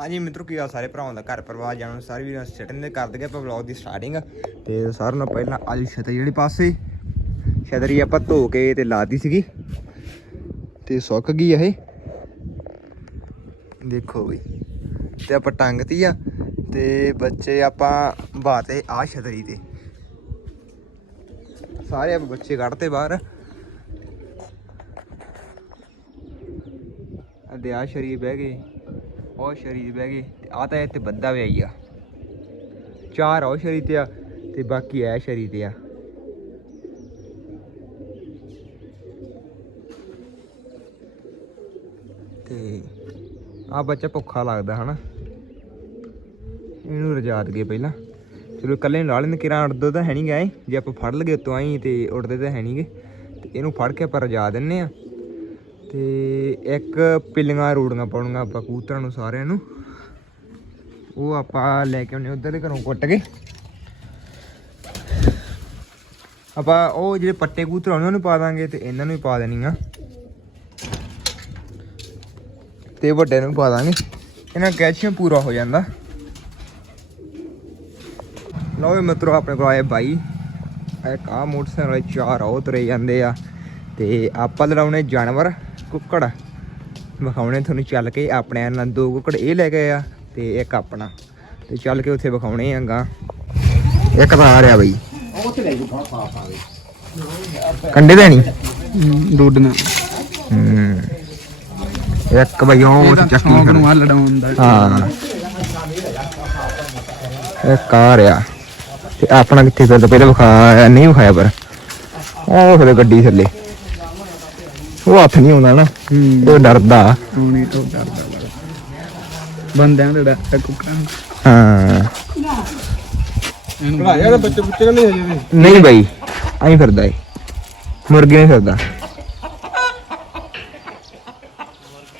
ਹਾਂਜੀ ਮਿੱਤਰੋ, ਕੀ ਹਾਲ ਸਾਰੇ ਭਰਾਵਾਂ ਦਾ ਘਰ ਪਰਿਵਾਰ ਜਾਣੋ, ਸਾਰੇ ਵੀਰਾਂ ਸਟੇਟਨ ਦੇ ਕਰ ਦਗੇ ਆਪਾਂ ਵਲੌਗ ਦੀ ਸਟਾਰਟਿੰਗ ਤੇ ਸਾਰਿਆਂ ਨਾਲੋਂ ਪਹਿਲਾਂ ਅੱਜ ਛਤਰੀ ਜਿਹੜੀ ਪਾਸੇ, ਛਤਰੀ ਆਪਾਂ ਧੋ ਕੇ ਤੇ ਲਾਤੀ ਸੀਗੀ। ਤੇ ਸੁੱਕ ਗਈ ਇਹ। ਦੇਖੋ ਵੀ ਤੇ ਆਪਾਂ ਟੰਗਤੀ ਆ, ਤੇ ਬੱਚੇ ਆਪਾਂ ਬਾਤੇ ਆ ਛਤਰੀ ਤੇ। ਸਾਰੇ ਆਪਾਂ ਬੱਚੇ ਕੱਢਤੇ ਬਾਹਰ। ਅਦੇ ਆ ਸ਼ਰੀਰ ਬਹਿ ਗਏ। ਉਹ ਸ਼ਰੀਰ ਬਹਿ ਗਏ ਤੇ ਆ ਤਾਂ ਇੱਥੇ ਬੱਦਾ ਵੀ ਆਈ ਆ। ਚਾਰ ਉਹ ਸ਼ਰੀਰ ਤੇ ਆ ਤੇ ਬਾਕੀ ਐ ਸ਼ਰੀਰ ਤੇ ਆ। ਤੇ ਆ ਬੱਚਾ ਭੁੱਖਾ ਲੱਗਦਾ ਹਨਾ। ਇਹਨੂੰ ਰਜਾ ਦਈਏ ਪਹਿਲਾਂ। ਚਲੋ ਇਕੱਲੇ ਲਾ ਲੈਂਦੇ, ਕਿਰਾਂ ਉੜਦਾ ਤਾਂ ਹੈ ਨਹੀਂ ਗਏ ਜੇ ਆਪਾਂ ਫੜ ਲਗੇ ਉਤੋਂ ਆਈ ਤੇ ਉੜਦੇ ਤਾਂ ਹੈ ਨਹੀਂਗੇ ਤੇ ਇਹਨੂੰ ਫੜ ਕੇ ਆਪਾਂ ਰਜਾ ਦਿੰਨੇ ਆ। ਤੇ ਇੱਕ ਪਿੱਲੀਆਂ ਰੂੜੀਆਂ ਪਾਉਣੀਆਂ ਆਪਾਂ ਕਬੂਤਰਾਂ ਨੂੰ ਸਾਰਿਆਂ ਨੂੰ। ਉਹ ਆਪਾਂ ਲੈ ਕੇ ਆਉਣੇ ਉਧਰ ਦੇ ਘਰੋਂ ਕੁੱਟ ਕੇ। ਆਪਾਂ ਉਹ ਜਿਹੜੇ ਪੱਟੇ ਕਬੂਤਰ ਉਹਨਾਂ ਨੂੰ ਪਾ ਦਾਂਗੇ ਤੇ ਇਹਨਾਂ ਨੂੰ ਵੀ ਪਾ ਦੇਣੀਆਂ। ਤੇ ਵੱਡੇ ਨੂੰ ਪਾ ਦਾਂਗੇ। ਇਹਨਾਂ ਕੈਲਸ਼ੀਅਮ ਪੂਰਾ ਹੋ ਜਾਂਦਾ। ਲਓ ਵੀ ਮਿੱਤਰੋ, ਆਪਣੇ ਕੋਲ ਆਏ ਬਾਈ। ਇੱਕ ਆ ਮੋਟਰਸਾਈਕਲ ਵਾਲੇ ਚਾਰ ਉਹ ਤੁਰੇ ਜਾਂਦੇ ਆ। ਤੇ ਆਪਾਂ ਲੜਾਉਣੇ ਜਾਨਵਰ। ਕੁੱਕੜ। ਵਿਖਾਉਣੇ ਤੁਹਾਨੂੰ ਚੱਲ ਕੇ ਆਪਣੇ ਨਾਲ ਦੋ ਕੁੱਕੜ ਇਹ ਲੈ ਗਏ ਆ ਤੇ ਇੱਕ ਆਪਣਾ। ਤੇ ਚੱਲ ਕੇ ਉੱਥੇ ਵਿਖਾਉਣੇ ਆਂਗਾ ਇੱਕ ਤਾਂ ਆ ਰਿਹਾ ਬਈ। ਕੰਡੇ ਦੇ ਨਹੀਂ? ਡੋਡਣਾ ਹੂੰ। ਇੱਕ ਬਈ ਉਹ ਚੱਕੀ ਸ਼ੌਂਕ ਨੂੰ ਆ ਹਾਂ। ਇੱਕ ਆ ਰਿਹਾ। ਤੇ ਆਪਣਾ ਕਿੱਥੇ ਫਿਰਦਾ ਪਹਿਲਾਂ ਵਿਖਾਇਆ ਨਹੀਂ ਵਿਖਾਇਆ ਪਰ। ਉਹ ਫਿਰ ਗੱਡੀ ਥੱਲੇ। ਉਹ ਹੱਥ ਨਹੀਂ ਆਉਂਦਾ ਨਾ। ਹੂੰ। ਉਹ ਡਰਦਾ। ਹੁਣੀ ਤੋਂ ਡਰਦਾ। ਬੜਾ ਬੰਦਿਆਂ ਦਾ ਡਰ ਕੁੱਕਰਾਂ ਨੂੰ। ਹਾਂ। ਇਹਨੂੰ ਭਾਇਆ ਬੱਚੇ ਬੁੱਚੇ ਨਹੀਂ ਹਜੇ ਨਹੀਂ ਬਈ ਐਂ ਫਿਰਦਾ ਏ। ਮੁਰਗੇ ਨਹੀਂ ਫਿਰਦਾ।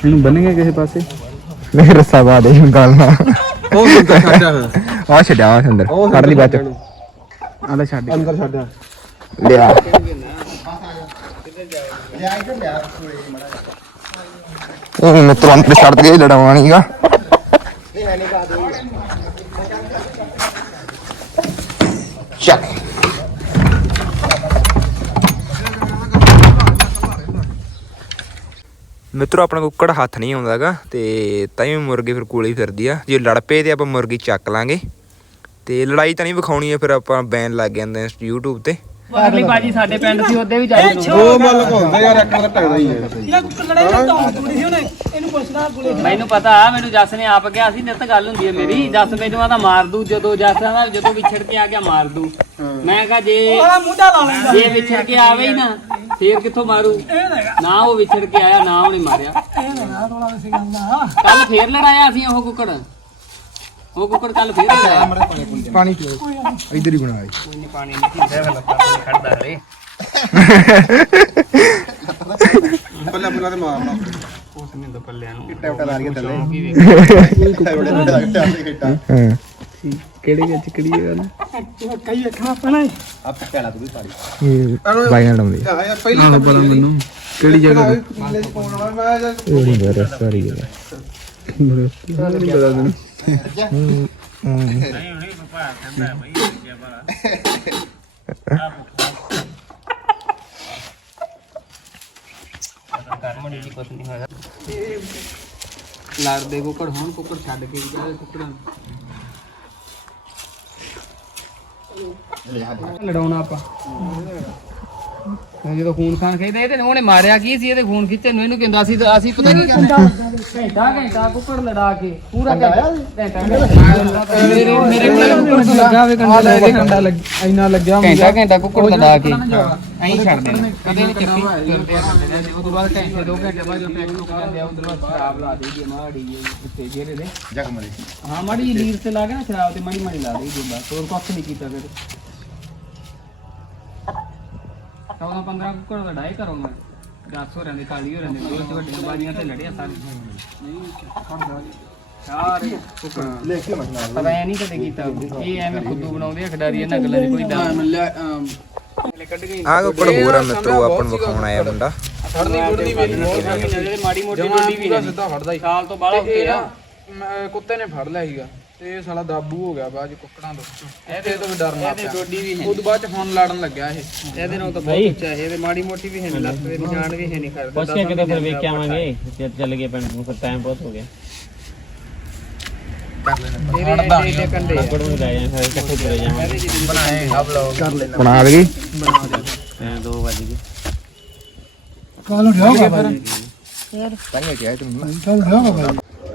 ਇਹਨੂੰ ਬੰਨੇਗੇ ਕਿਸੇ ਪਾਸੇ? ਮੇਰੇ ਰੱਸਾ ਪਾ ਦੇ ਗੱਲ ਨਾ ਉਹ ਅੰਦਰ ਛੱਡਿਆ ਆ ਛੱਡਿਆ ਆ ਅੰਦਰ ਕੱਢ ਲਈ ਬਾਅਦ ਚ। ਆਲਾ ਛੱਡ ਅੰਦਰ ਛੱਡਿਆ ਲਿਆ। ਇਹ ਮਿੱਤਰ ਅੰਦਰ ਛੱਡ ਕੇ ਲੜਾਵਾਣੀਗਾ ਚੱਕ। ਮਿੱਤਰੋ ਆਪਣਾ ਕੁੱਕੜ ਹੱਥ ਨਹੀਂ ਆਉਂਦਾਗਾ, ਤੇ ਤਾਂ ਹੀ ਮੁਰਗੀ ਫਿਰ ਕੋਲੇ ਫਿਰਦੀ ਆ। ਜੇ ਲੜ ਪਏ ਤੇ ਆਪਾਂ ਮੁਰਗੀ ਚੱਕ ਲਾਂਗੇ। ਤੇ ਲੜਾਈ ਤਾਂ ਨਹੀਂ ਵਿਖਾਉਣੀ ਆ, ਫਿਰ ਆਪਾਂ ਬੈਨ ਲੱਗ ਜਾਂਦੇ ਆ YouTube ਤੇ। ਅਗਲੀ ਬਾਜੀ ਸਾਡੇ ਪਿੰਡ ਸੀ ਉਹਦੇ ਵੀ ਜਾਈ ਉਹ ਮੱਲ ਘੁੰਮਦੇ ਯਾਰ ਇੱਕ ਦਾ ਟਕਦਾ ਹੀ ਹੈ। ਮੈਨੂੰ ਪਤਾ ਮੈਨੂੰ ਜੱਸ ਨੇ ਆਪ ਕਿਹਾ ਸੀ ਨਿੱਤ ਗੱਲ ਹੁੰਦੀ ਹੈ ਮੇਰੀ। ਜੱਸ ਮੈਨੂੰ ਆਦਾ ਮਾਰ ਦੂ ਜਦੋਂ ਜੱਸ ਆਂਦਾ ਜਦੋਂ ਵਿਛੜ ਕੇ ਆ ਗਿਆ ਮਾਰ ਦੂ। ਮੈਂ ਕਹਾ ਜੇ ਜੇ ਵਿਛੜ ਕੇ ਆਵੇ ਹੀ ਨਾ ਫੇਰ ਕਿੱਥੋਂ ਮਾਰੂ? ਨਾ ਉਹ ਵਿਛੜ ਕੇ ਆਇਆ ਨਾ ਉਹਨੇ ਮਾਰਿਆ। ਕੱਲ ਫੇਰ ਲੜਾਇਆ ਸੀ ਉਹ ਕੁੱਕੜ। ਉਹ ਕੁੱਕੜ ਕੱਲ ਫੇਰ ਲੜਾਇਆ ਪਾਣੀ ਪੀਓ। ਇਧਰ ਹੀ ਬਣਾਏ ਕੋਈ ਨਹੀਂ ਪਾਣੀ ਨਹੀਂ ਪੀਂਦਾ ਫਿਰ ਲੱਤਾਂ ਤੇ ਖੜਦਾ ਹਰੇ ਪੱਲੇ ਪੱਲੇ ਤੇ ਮਾਰਨਾ ਉਸ ਨੇ ਤਾਂ ਪੱਲਿਆਂ ਨੂੰ। ਟੈਪਟਾ ਲਾ ਰਹੀ ਥੱਲੇ। ਹਾਂ ਕਿਹੜੇ ਵਿੱਚ ਕਿਹੜੀ ਗੱਲ? ਇਹ ਬਾਈ ਨਾਲ ਲਾਉਂਦੇ। ਆਹ ਪਤਾ ਮੈਨੂੰ। ਕਿਹੜੀ ਜਗ੍ਹਾ ਤੇ? ਇਹ ਨਹੀਂ ਬੜਾ ਸਾਰੀ ਗੱਲ ਨਹੀਂ ਪਤਾ ਤੈਨੂੰ ਲੜਦੇ ਕੁੱਕੜ ਹੁਣ ਕੁੱਕੜ ਛੱਡ ਕੇ ਜਾਵੇ ਕੁੱਕੜਾਂ ਨੂੰ। ਲੜਾਉਣਾ ਆਪਾਂ। ਹੁਣ ਜਦੋਂ ਖੂਨ ਖਾਨ ਖੇਦਾ ਇਹਦੇ ਉਹਨੇ ਮਾਰਿਆ ਕੀ ਸੀ? ਇਹਦੇ ਖੂਨ ਖਿੱਚੇ ਨੂੰ ਇਹਨੂੰ ਕਹਿੰਦਾ ਸੀ? ਤਾਂ ਅਸੀਂ ਪਤਾ ਕੀ ਘੰਟਾ ਘੰਟਾ ਕੁੱਕੜ ਲੜਾ ਕੇ ਪੂਰਾ ਘੰਟਾ ਘੰਟਾ ਮੇਰੇ ਮੇਰੇ ਕੋਲ ਲੱਗਾ ਵੇ ਕੰਡਾ ਲੱਗ ਇੰਨਾ ਲੱਗਿਆ ਘੰਟਾ ਘੰਟਾ ਕੁੱਕੜ ਲੜਾ ਕੇ। ਐਂ ਛੱਡ ਦੇਣਾ ਕਦੇ ਨਹੀਂ ਚੱਕੀ ਕਰਦੇ ਰਹਿੰਦੇ ਉਸ ਤੋਂ ਬਾਅਦ ਘੰਟੇ ਦੋ ਘੰਟੇ ਬਾਅਦ ਜਦੋਂ ਪੈਕ ਰੁਕ ਜਾਂਦੇ ਆ ਉਧਰ ਬਾਅਦ ਸ਼ਰਾਬ ਲਾ ਦੇਈਏ ਮਾੜੀ ਜੀ ਉੱਤੇ ਜਿਹੜੇ ਦੇ ਜਗ ਮਲੇ ਹਾਂ ਮਾੜੀ ਜੀ ਲੀਰ ਤੇ ਲਾ ਕੇ ਨਾ ਸ਼ਰਾਬ ਤੇ ਮਾੜੀ ਮਾੜੀ ਲਾ ਦੇਈਏ ਬਸ। ਹੋਰ ਕੁਛ ਨਹੀਂ ਕੀਤਾ ਫਿਰ। 14 15 ਕੁੱਕੜ ਲੜਾਏ ਘਰੋਂ ਮੈਂ। 10 ਹੋ ਰਹਿੰਦੇ ਕਾਲੀ ਹੋ ਰਹਿੰਦੇ ਦੋ ਵੱਡੀਆਂ ਬਾਜੀਆਂ ਤੇ ਲੜਿਆ ਸਾਰੇ। ਸਾਰੇ। ਕੁੱਕੜ ਲੈ ਕੇ ਮਸਲਾ ਪਤਾ ਐ ਨਹੀਂ ਕਦੇ ਕੀਤਾ। ਇਹ ਐਵੇਂ ਖੁੱਦੂ ਬਣਾਉਂਦੇ ਆ ਖਿਡਾਰੀ ਇਹਨਾਂ ਗੱਲਾਂ ਕੋਈ ਦਾ ਕੱਢ ਗਈ ਆ ਕੁੱਕੜ ਹੋਰ ਆ ਮਿੱਤਰੋ ਆਪਾਂ ਨੂੰ ਵਿਖਾਉਣ ਆਇਆ ਮੁੰਡਾ। ਫੜਨੀ ਫੜਨੀ ਵੇਲੀ ਮਾੜੀ ਮੋਟੀ ਡੋਡੀ ਵੀ ਹੈ ਸਿੱਧਾ ਫੜਦਾ ਹੀ। ਸਾਲ ਤੋਂ ਬਾਹਲਾ ਉੱਤੇ ਆ ਮੈਂ- ਕੁੱਤੇ ਨੇ ਫੜ ਲਿਆ ਸੀਗਾ। ਤੇ ਇਹ ਸਾਲਾ ਦਾਬੂ ਹੋ ਗਿਆ ਬਾਅਦ ਚ ਕੁੱਕੜਾਂ ਤੋਂ। ਇਹਦੇ ਤੋਂ ਵੀ ਡਰਨ ਲੱਗ ਪਿਆ ਗੋਡੀ ਵੀ ਉਹਦੇ ਬਾਅਦ ਚ ਹੁਣ ਲੜਨ ਲੱਗਿਆ ਇਹ। ਇਹਦੇ ਨਾਲ ਤਾਂ ਬਹੁਤ ਉੱਚਾ ਹੈ ਇਹਦੇ ਮਾੜੀ ਮੋਟੀ ਵੀ ਹੈ ਨਹੀਂ ਲੱਤ ਦੇ ਨਿਸ਼ਾਨ ਵੀ ਹੈ ਨਹੀਂ ਕਰਦਾ। ਪੁੱਛ ਕੇ ਕਿਤੇ ਫਿਰ ਵੇਖ ਕੇ ਆਵਾਂਗੇ। ਤੇ ਚੱਲ ਗਏ ਪਿੰਡ ਨੂੰ ਫਿਰ ਟਾਈਮ ਬਹੁਤ ਹੋ ਗਿਆ। ਇਹਦੇ ਇਹਦੇ ਕੰਡੇ ਆ। ਕੋੜ ਨੂੰ ਲੈ ਜਾਏ ਫਿਰ ਇਕੱਠੇ ਚਲੇ ਜਾਵਾਂਗੇ ਬਣਾ ਲਗੀ ਐ 2 ਵਜੇ ਗਏ।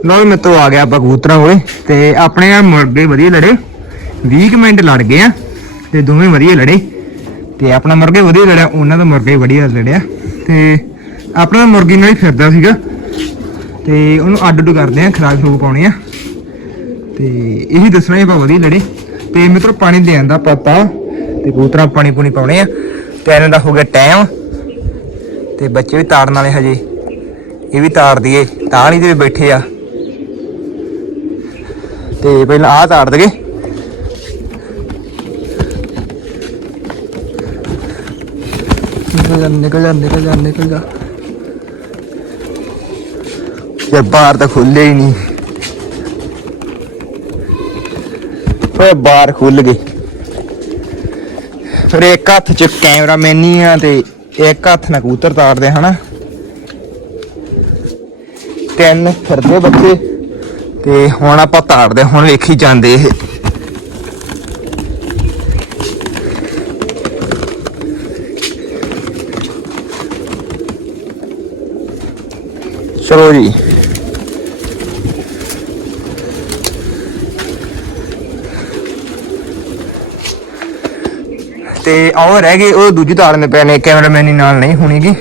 ਲੋ ਤੋਂ ਆ ਗਿਆ ਆਪਾਂ ਕਬੂਤਰਾਂ ਕੋਲੇ ਤੇ ਆਪਣੇ ਆ ਮੁਰਗੇ ਵਧੀਆ ਲੜੇ। 20 ਕੁ ਮਿੰਟ ਲੜ ਗਏ ਆ ਤੇ ਦੋਵੇਂ ਵਧੀਆ ਲੜੇ। ਤੇ ਆਪਣਾ ਮੁਰਗੇ ਵਧੀਆ ਲੜਿਆ, ਉਹਨਾਂ ਦਾ ਮੁਰਗੇ ਵਧੀਆ ਲੜਿਆ। ਤੇ ਆਪਣਾ ਤਾਂ ਮੁਰਗੀ ਨਾਲ ਹੀ ਫਿਰਦਾ ਸੀਗਾ। ਤੇ ਉਹਨੂੰ ਅੱਡ ਅੱਡ ਕਰਦੇ ਆ ਖਰਾਕ ਖੂਬ ਪਾਉਣੇ ਆ। ਤੇ ਇਹੀ ਦੱਸਣਾ ਸੀ ਆਪਾਂ ਵਧੀਆ ਲੜੇ। ਤੇ ਮਿੱਤਰੋ, ਪਾਣੀ ਦੇ ਆਂਦਾ ਪਤਾ ਤੇ ਕਬੂਤਰਾਂ ਪਾਣੀ ਪੂਣੀ ਪਾਉਣੇ ਆ। ਤੇ ਇਹਨਾਂ ਦਾ ਹੋ ਗਿਆ ਟਾਈਮ। ਤੇ ਬੱਚੇ ਵੀ ਤਾੜਨ ਵਾਲੇ ਹਜੇ। ਇਹ ਵੀ ਤਾੜ ਦਈਏ ਤਾਂ ਨਹੀਂ ਦੇ ਬੈਠੇ ਆ। ਤੇ ਪਹਿਲਾਂ ਆਹ ਤਾੜ ਦਗੇ। ਨਿਕਲ ਜਾ ਨਿਕਲ ਜਾ ਨਿਕਲ ਜਾ ਨਿਕਲ ਜਾ। ਯਾਰ ਬਾਹਰ ਤਾਂ ਖੁੱਲੇ ਹੀ ਨਹੀਂ। ਓਏ ਬਾਹਰ ਖੁੱਲ ਗਏ। ਫਿਰ ਇੱਕ ਹੱਥ 'ਚ ਕੈਮਰਾਮੈਨੀ ਆ ਤੇ ਇੱਕ ਹੱਥ ਨਾਲ ਕਬੂਤਰ ਤਾੜਦੇ ਹਨਾ? ਤਿੰਨ ਫਿਰਦੇ ਬੱਚੇ। ਤੇ ਹੁਣ ਆਪਾਂ ਤਾੜਦੇ ਹੁਣ ਵੇਖੀ ਜਾਂਦੇ ਇਹ। ਚਲੋ ਜੀ। ਤੇ ਆਹ ਰਹਿ ਗਏ, ਉਹ ਦੂਜੀ ਤਾੜਨੇ ਪੈਣੇ ਕੈਮਰਾਮੈਨੀ ਨਾਲ ਨਹੀਂ ਹੋਣੀਗੀ।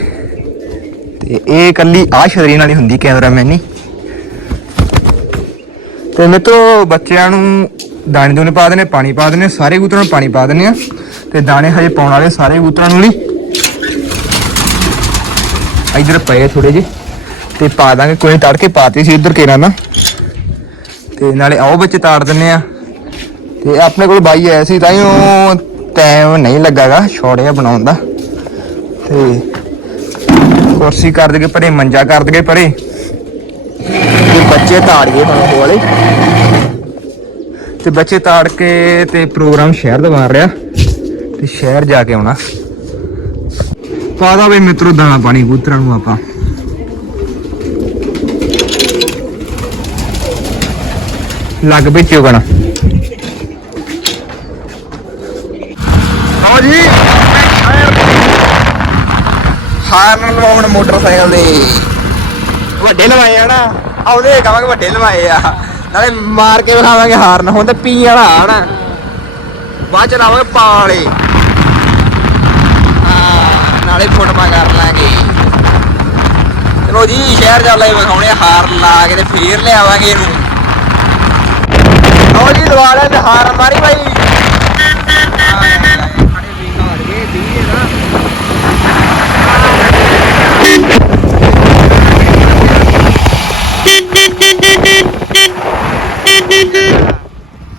ਤੇ ਇਹ ਕੱਲੀ ਆ ਸ਼ਰੀਰ ਨਾਲ ਹੀ ਹੁੰਦੀ, ਕੈਮਰਾਮੈਨੀ ਤੇ ਮਿੱਤਰੋ, ਬੱਚਿਆਂ ਨੂੰ ਦਾਣੇ ਦੋਨੇ ਪਾ ਦੇਣੇ ਪਾਣੀ ਪਾ ਦੇਣੇ ਸਾਰੇ ਕਬੂਤਰਾਂ ਨੂੰ ਪਾਣੀ ਪਾ ਦੇਣੇ ਆ ਤੇ ਦਾਣੇ ਹਜੇ ਪਾਉਣ ਵਾਲੇ ਸਾਰੇ ਕਬੂਤਰਾਂ ਨੂੰ ਲਈ ਇਧਰ ਪਏ ਥੋੜੇ ਜਿਹੇ। ਤੇ ਪਾ ਦਾਂਗੇ, ਕੋਈ ਤੜਕੇ ਪਾਤੀ ਸੀ ਇੱਧਰ ਕੇਰਾ ਨਾ ਤੇ ਨਾਲੇ ਆਓ ਬੱਚੇ ਤਾੜ ਦਿੰਨੇ ਆ ਤੇ ਆਪਣੇ ਕੋਲ ਬਾਈ ਆਇਆ ਸੀ ਤਾਂ ਹੀ ਉਹ ਟਾਈਮ ਨਹੀਂ ਲੱਗਾਗਾ ਛੋੜਿਆ ਬਣਾਉਣ ਦਾ। ਤੇ ਕੁਰਸੀ ਕਰ ਦਗੇ ਪਰੇ, ਮੰਜਾ ਕਰ ਦਗੇ ਪਰੇ। ਬੱਚੇ ਤਾੜ ਗਏ ਹੁਣ ਤੇ ਬੱਚੇ ਤਾੜ ਕੇ ਤੇ ਪ੍ਰੋਗਰਾਮ ਸ਼ਹਿਰ ਦਾ ਬਣ ਰਿਹਾ। ਤੇ ਸ਼ਹਿਰ ਜਾ ਕੇ ਆਉਣਾ। ਪਾਦਾ ਵੀ ਮਿੱਤਰੋ ਦਾਣਾ ਪਾਣੀ ਕਬੂਤਰਾਂ ਨੂੰ ਆਪਾਂ। ਲੱਗ ਵਿੱਚੋਂ ਕਣਾ ਆਓ ਜੀ। ਹਾਰਨ ਲਵਾਉਣ ਮੋਟਰਸਾਈਕਲ ਦੇ। ਵੱਡੇ ਲਵਾਏ ਆ ਨਾ। ਆਉਦੇ ਕਹਾਂਗੇ ਵੱਡੇ ਲਵਾਏ ਆ। ਨਾਲੇ ਮਾਰ ਕੇ ਵਿਖਾਵਾਂਗੇ ਹਾਰਨ ਹੁਣ ਤੇ ਪੀ ਵਾਲਾ ਆ। ਬਾਅਦ ਚ ਲਾਵਾਂਗੇ ਪਾਲੇ ਹਾਂ ਨਾਲੇ ਫੋਟੋਆਂ ਕਰ ਲਾਂਗੇ। ਚਲੋ ਜੀ ਸ਼ਹਿਰ ਜਾ ਲੈ ਵਿਖਾਉਣੇ ਆ, ਹਾਰ ਲਾ ਕੇ ਤੇ ਫੇਰ ਲਿਆਵਾਂਗੇ ਇਹਨੂੰ। ਆਓ ਜੀ ਲਵਾ ਲੈ ਤੇ ਹਾਰ ਮਾਰੀ ਬਾਈ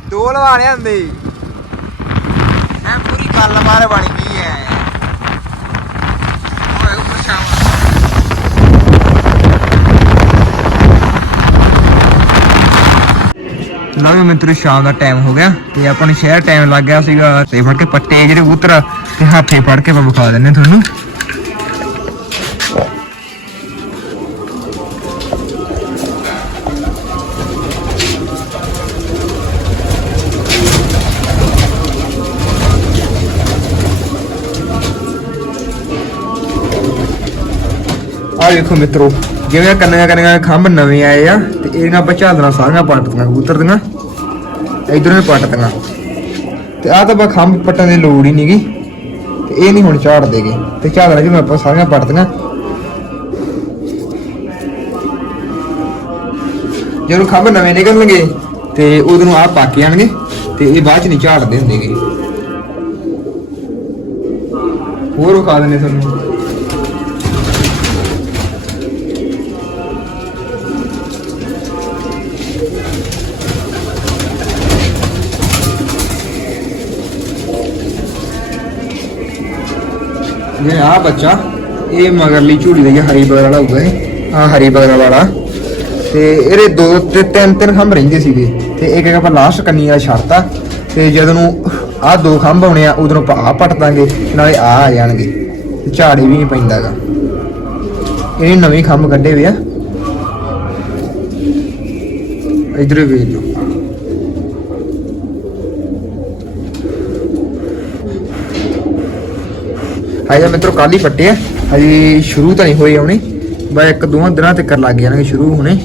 ਦੋ ਲਵਾਣੇ ਹੁੰਦੇ ਐ ਪੂਰੀ ਗੱਲ ਮਾਰ ਬਣ ਗਈ ਐ ਓਏ ਉੱਪਰ ਸ਼ਾਮ ਲਓ ਮਿੱਤਰੋ, ਸ਼ਾਮ ਦਾ ਟਾਈਮ ਹੋ ਗਿਆ ਤੇ ਆਪਾਂ ਨੂੰ ਸ਼ਹਿਰ ਟਾਈਮ ਲੱਗ ਗਿਆ ਸੀਗਾ ਤੇ ਫੜ ਕੇ ਪੱਟੇ ਜਿਹੜੇ ਕਬੂਤਰ ਤੇ ਹੱਥੇ ਫੜ ਕੇ ਆਪਾਂ ਵਿਖਾ ਦਿੰਨੇ ਤੁਹਾਨੂੰ। ਆ ਵੇਖੋ ਮਿੱਤਰੋ ਜਿਵੇਂ ਕੰਨਾਂ ਕੰਨਾਂ ਖੰਭ ਨਵੇਂ ਆਏ ਆ, ਤੇ ਇਹਦੀਆਂ ਆਪਾਂ ਝਾਲਣਾ ਸਾਰੀਆਂ ਪੱਟਦੀਆਂ ਕਬੂਤਰ ਦੀਆਂ। ਇਧਰੋਂ ਵੀ ਪੱਟਦੀਆਂ ਤੇ ਆਹ ਤਾਂ ਬਾ ਖੰਭ ਪੱਟਣ ਦੀ ਲੋੜ ਹੀ ਨਹੀਂਗੀ ਤੇ ਇਹ ਨਹੀਂ ਹੁਣ ਝਾੜ ਦੇਗੇ ਤੇ ਝਾਲਣਾ ਜਿਵੇਂ ਆਪਾਂ ਸਾਰੀਆਂ ਪੱਟਦੀਆਂ ਜਦੋਂ ਖੰਭ ਨਵੇਂ ਨਿਕਲਣਗੇ, ਤੇ ਉਦੋਂ ਨੂੰ ਆਹ ਪੱਕ ਜਾਣਗੇ, ਤੇ ਇਹ ਬਾਅਦ ਚ ਨਹੀਂ ਝਾੜਦੇ ਹੁੰਦੇਗੇ ਹੋਰ ਖਾ ਦਿੰਦੇ ਤੁਹਾਨੂੰ। ਇਹ ਆ ਬੱਚਾ, ਇਹ ਮਗਰਲੀ ਝੂੜੀ ਦਾ ਹਰੀ ਬਗਰ ਵਾਲਾ ਹੋਊਗਾ ਇਹ। ਆ ਹਰੀ ਬਗਰ ਵਾਲਾ। ਤੇ ਇਹਦੇ ਦੋ ਤੇ ਤਿੰਨ ਤਿੰਨ ਖੰਭ ਰਹਿੰਦੇ ਸੀਗੇ। ਤੇ ਇੱਕ ਇੱਕ ਆਪਾਂ ਲਾਸਟ ਕੰਨੀ ਵਾਲਾ ਛੱਡਤਾ ਤੇ। ਜਦੋਂ ਨੂੰ ਆਹ ਦੋ ਖੰਭ ਆਉਣੇ ਆ, ਉਦੋਂ ਆਪਾਂ ਆਹ ਪੱਟ ਦਾਂਗੇ, ਨਾਲੇ ਆ ਆ ਜਾਣਗੇ। ਤੇ ਝਾੜੇ ਵੀ ਨਹੀਂ ਪੈਂਦਾਗਾ। ਇਹ ਨਵੇਂ ਖੰਭ ਕੱਢੇ ਹੋਏ ਆ। ਇਧਰ ਵੇਖ ਲਓ। ਹਾਇਆ ਮਿੱਤਰੋ, ਕੱਲ ਹੀ ਪੱਟੇ ਆ। ਹਜੇ ਸ਼ੁਰੂ ਤਾਂ ਨਹੀਂ ਹੋਏ ਆਉਣੇ, ਬਸ ਇੱਕ ਦੋਵਾਂ ਦਿਨਾਂ ਤੱਕ ਲੱਗ ਜਾਣਗੇ ਸ਼ੁਰੂ ਹੋਣੇ।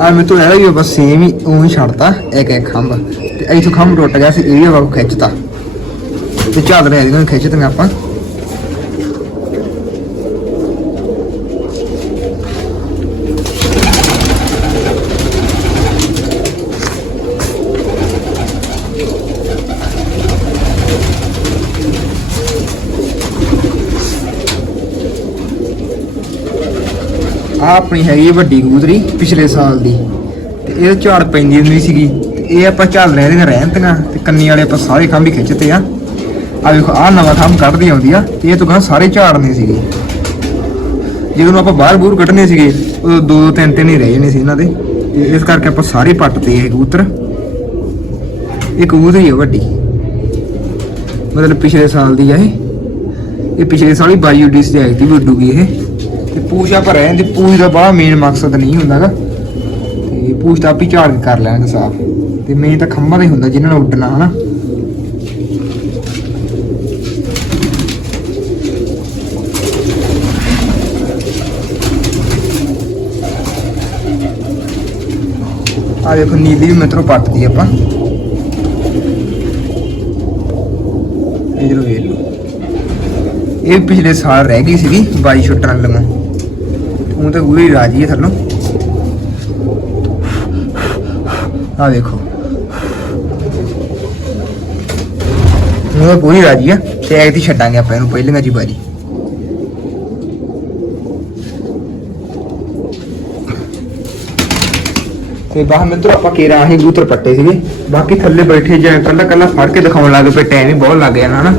ਆ ਮੈਂ ਤੋਂ ਇਹ ਵੀ ਬਸ ਸੇਮ ਹੀ ਉਹੀ ਹੀ ਛੱਡਤਾ, ਇੱਕ ਇੱਕ ਖੰਭ। ਤੇ ਇਥੋਂ ਖੰਭ ਟੁੱਟ ਗਿਆ ਸੀ, ਇਹ ਵੀ ਆਪਾਂ ਖਿੱਚਤਾ। ਤੇ ਝਾੜ ਰਿਹਾ ਖਿੱਚ ਖਿੱਚਦੇ ਆਪਾਂ ਆ ਆਪਣੀ ਹੈਗੀ ਵੱਡੀ ਕਬੂਤਰੀ ਪਿਛਲੇ ਸਾਲ ਦੀ। ਤੇ ਇਹ ਝਾੜ ਪੈਂਦੀ ਹੁੰਦੀ ਸੀਗੀ। ਤੇ ਇਹ ਆਪਾਂ ਝਾਲ ਰਹੇ ਇਹਦੀਆਂ ਰਹਿੰਦੀਆਂ ਤੇ ਕੰਨੀ ਵਾਲੇ ਆਪਾਂ ਸਾਰੇ ਖੰਭ ਹੀ ਖਿੱਚਤੇ ਆ। ਆ ਵੇਖੋ ਆ ਨਵਾਂ ਖੰਭ ਕੱਢਦੀ ਆਉਂਦੀ ਆ। ਤੇ ਇਹ ਤੋਂ ਗਾਂ ਸਾਰੇ ਝਾੜਨੇ ਸੀਗੇ। ਜਦੋਂ ਆਪਾਂ ਬਾਹਰ ਬੂਰ ਕੱਢਨੇ ਸੀਗੇ, ਉਦੋਂ ਦੋ ਦੋ ਤਿੰਨ ਤਿੰਨ ਹੀ ਰਹਿ ਜਾਣੇ ਸੀ ਇਹਨਾਂ ਦੇ। ਤੇ ਇਸ ਕਰਕੇ ਆਪਾਂ ਸਾਰੇ ਪੱਟਤੇ ਇਹ ਕਬੂਤਰ। ਇਹ ਕਬੂਤਰੀ ਹੈ ਵੱਡੀ। ਮਤਲਬ ਪਿਛਲੇ ਸਾਲ ਦੀ ਆ ਇਹ। ਇਹ ਪਿਛਲੇ ਸਾਲ ਹੀ ਬਾਈਓਡੀਸ ਦੀ ਆਈ ਸੀ ਉੱਡੂਗੀ ਇਹ। ਤੇ ਪੂਛ ਆਪਾਂ ਰਹਿ ਜਾਂਦੀ ਪੂਛ ਦਾ ਬੜਾ ਮੇਨ ਮਕਸਦ ਨਹੀਂ ਹੁੰਦਾਗਾ। ਤੇ ਪੂਛ ਤਾਂ ਆਪੀ ਝਾੜ ਕੇ ਕਰ ਲੈਣਗੇ ਸਾਫ਼। ਤੇ ਮੇਨ ਤਾਂ ਖੰਭਾਂ ਦਾ ਹੀ ਹੁੰਦਾ ਜਿਨ੍ਹਾਂ ਨਾਲ ਉੱਡਣਾ, ਹਨਾ? ਆ ਦੇਖੋ, ਨੀਲੀ ਵੀ ਮਿੱਤਰੋ ਪੱਟਦੀ ਆਪਾਂ। ਇਧਰ ਵੇਖ ਲਓ। ਇਹ ਪਿਛਲੇ ਸਾਲ ਰਹਿ ਗਈ ਸੀਗੀ 22 ਛੁੱਟਾਂ ਲੰਮਾ ਉਹ ਤਾਂ ਪੂਰੀ ਰਾਜੀ ਹੈ ਥੱਲੋਂ। ਆ ਦੇਖੋ। ਉਹ ਤਾਂ ਪੂਰੀ ਰਾਜੀ ਆ। ਤੇ ਐਗਤੀ ਛੱਡਾਂਗੇ ਆਪਾਂ ਇਹਨੂੰ ਪਹਿਲੀਆਂ ਜੀ ਬਾਰੀ ਤੇ ਬਾਹਰ ਮਿੱਤਰੋ ਆਪਾਂ ਕੇਰਾ ਹੀ ਕਬੂਤਰ ਪੱਟੇ ਸੀਗੇ। ਬਾਕੀ ਥੱਲੇ ਬੈਠੇ ਜਾਂ ਕੱਲਾ ਕੱਲਾ ਫੜ ਕੇ ਦਿਖਾਉਣ ਲੱਗ ਪਏ ਟਾਈਮ ਹੀ ਬਹੁਤ ਲੱਗ ਗਿਆ ਨਾ। ਹਨਾ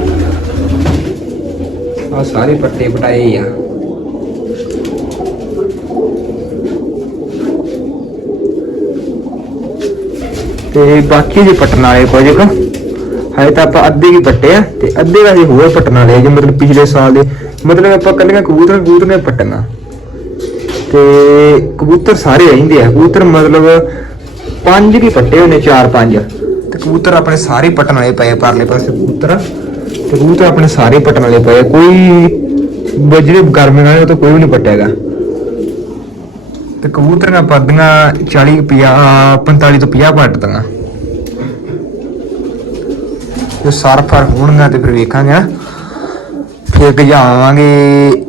ਆ ਸਾਰੇ ਪੱਟੇ ਪਟਾਏ ਆ। ਤੇ ਬਾਕੀ ਜੇ ਪਟਣ ਵਾਲੇ ਕੁਝ ਕੁ ਹਜੇ ਤਾਂ ਆਪਾਂ ਅੱਧੇ ਹੀ ਪੱਟੇ ਆ ਤੇ ਅੱਧੇ ਦਾ ਜੇ ਹੋਰ ਪਟਣ ਵਾਲੇ ਆ, ਜੇ ਮਤਲਬ ਪਿਛਲੇ ਸਾਲ ਦੇ। ਮਤਲਬ ਆਪਾਂ ਕੱਲੀਆਂ ਕਬੂਤਰ ਕਬੂਤਰ ਨੇ ਪਟਣਾ। ਤੇ ਕਬੂਤਰ ਸਾਰੇ ਰਹਿੰਦੇ ਆ। ਕਬੂਤਰ ਮਤਲਬ ਪੰਜ ਵੀ ਪੱਟੇ ਹੋਏ ਨੇ ਚਾਰ ਪੰਜ। ਤੇ ਕਬੂਤਰ ਆਪਣੇ ਸਾਰੇ ਪਟਣ ਵਾਲੇ ਪਏ ਪਰਲੇ ਪਾਸੇ ਕਬੂਤਰ। ਤੇ ਕਬੂਤਰ ਆਪਣੇ ਸਾਰੇ ਪਟਣ ਵਾਲੇ ਪਏ ਕੋਈ ਬਜਰੇ ਗਰਮੀ ਨਾਲ ਉਹ ਤਾਂ ਕੋਈ ਵੀ ਨਹੀਂ ਪੱਟੇਗਾ। ਤੇ ਕਬੂਤਰੀਆਂ ਪੱਦੀਆਂ 40 50 45 ਤੋਂ 50 ਪੱਟਦੀਆਂ ਜੋ ਸਰਫਰ ਹੋਣਗੀਆਂ ਤੇ ਫਿਰ ਵੇਖਾਂਗੇ। ਨਾ ਫਿਰ ਗਜਾਵਾਂਗੇ।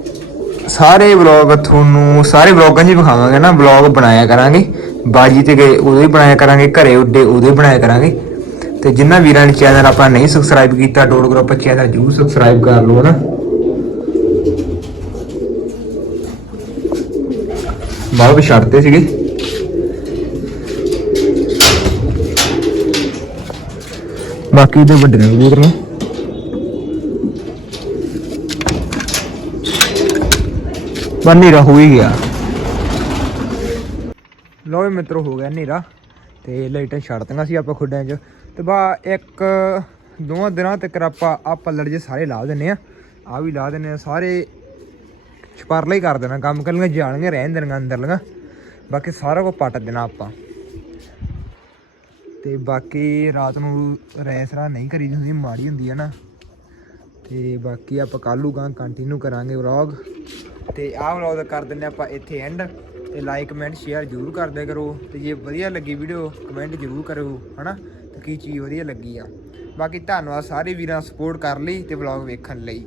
ਸਾਰੇ ਵਲੌਗ ਤੁਹਾਨੂੰ, ਸਾਰੇ ਵਲੌਗਾਂ 'ਚ ਵਿਖਾਵਾਂਗੇ ਨਾ, ਵਲੌਗ ਬਣਾਇਆ ਕਰਾਂਗੇ। ਬਾਜੀ ਤੇ ਗਏ, ਉਦੋਂ ਹੀ ਬਣਾਇਆ ਕਰਾਂਗੇ, ਘਰੇ ਉੱਡੇ ਉਦੋਂ ਹੀ ਬਣਾਇਆ ਕਰਾਂਗੇ। ਤੇ ਜਿਨ੍ਹਾਂ ਵੀਰਾਂ ਨੇ ਚੈਨਲ ਆਪਾਂ ਨਹੀਂ ਸਬਸਕ੍ਰਾਈਬ ਕੀਤਾ ਡੋਟ ਗਰੁੱਪ ਚੈਨਲ ਜਰੂਰ ਸਬਸਕ੍ਰਾਈਬ ਕਰ ਲਓ ਨਾ। ਬਾਹਰ ਛੱਡਦੇ ਸੀਗੇ। ਬਾਕੀ ਤੇ ਵੱਡੇ ਨੇ ਕਬੂਤਰ ਨੇ। ਪਰ ਹੋ ਹੀ ਗਿਆ। ਲੋ ਵੀ ਮਿੱਤਰੋ ਹੋ ਗਿਆ ਹਨੇਰਾ, ਤੇ ਲਾਈਟਾਂ ਛੱਡਤੀਆਂ ਸੀ ਆਪਾਂ ਖੁੱਡਾਂ 'ਚ। ਤੇ ਬਾ ਇੱਕ ਦੋਵਾਂ ਦਿਨਾਂ ਤੱਕ ਆਪਾਂ ਆ ਪੱਲੜ ਜੇ ਸਾਰੇ ਲਾ ਦਿੰਨੇ ਆ। ਆ ਵੀ ਲਾ ਦਿੰਨੇ ਆ ਸਾਰੇ ਛਪਰਲਾ ਹੀ ਕਰ ਦੇਣਾ, ਕੰਮ ਕਰਨੀਆਂ ਜਾਣੀਆਂ ਰਹਿਣ ਦੇਣੀਆਂ ਅੰਦਰਲੀਆਂ। ਬਾਕੀ ਸਾਰਾ ਕੁਝ ਪੱਟ ਦੇਣਾ ਆਪਾਂ। ਤੇ ਬਾਕੀ ਰਾਤ ਨੂੰ ਰੈਸਰਾ ਨਹੀਂ ਕਰੀ ਹੁੰਦੀ, ਮਾੜੀ ਹੁੰਦੀ ਹੈ ਨਾ। ਤੇ ਬਾਕੀ ਆਪਾਂ ਕੱਲੂ ਗਾਂ ਕੰਟੀਨਿਊ ਕਰਾਂਗੇ ਵਲੌਗ ਤੇ ਆਹ ਵਲੌਗ ਕਰ ਦਿੰਨੇ ਆਪਾਂ ਇੱਥੇ ਐਂਡ ਤੇ ਲਾਈਕ ਕਮੈਂਟ ਸ਼ੇਅਰ ਜ਼ਰੂਰ ਕਰਦੇ ਕਰੋ। ਤੇ ਜੇ ਵਧੀਆ ਲੱਗੀ ਵੀਡੀਓ ਕਮੈਂਟ ਜ਼ਰੂਰ ਕਰੋ ਹਨਾ? ਤੇ ਕੀ ਚੀਜ਼ ਵਧੀਆ ਲੱਗੀ ਆ। ਬਾਕੀ ਧੰਨਵਾਦ ਸਾਰੇ ਵੀਰਾਂ ਸਪੋਰਟ ਕਰ ਲਈ ਤੇ ਵਲੌਗ ਵੇਖਣ ਲਈ।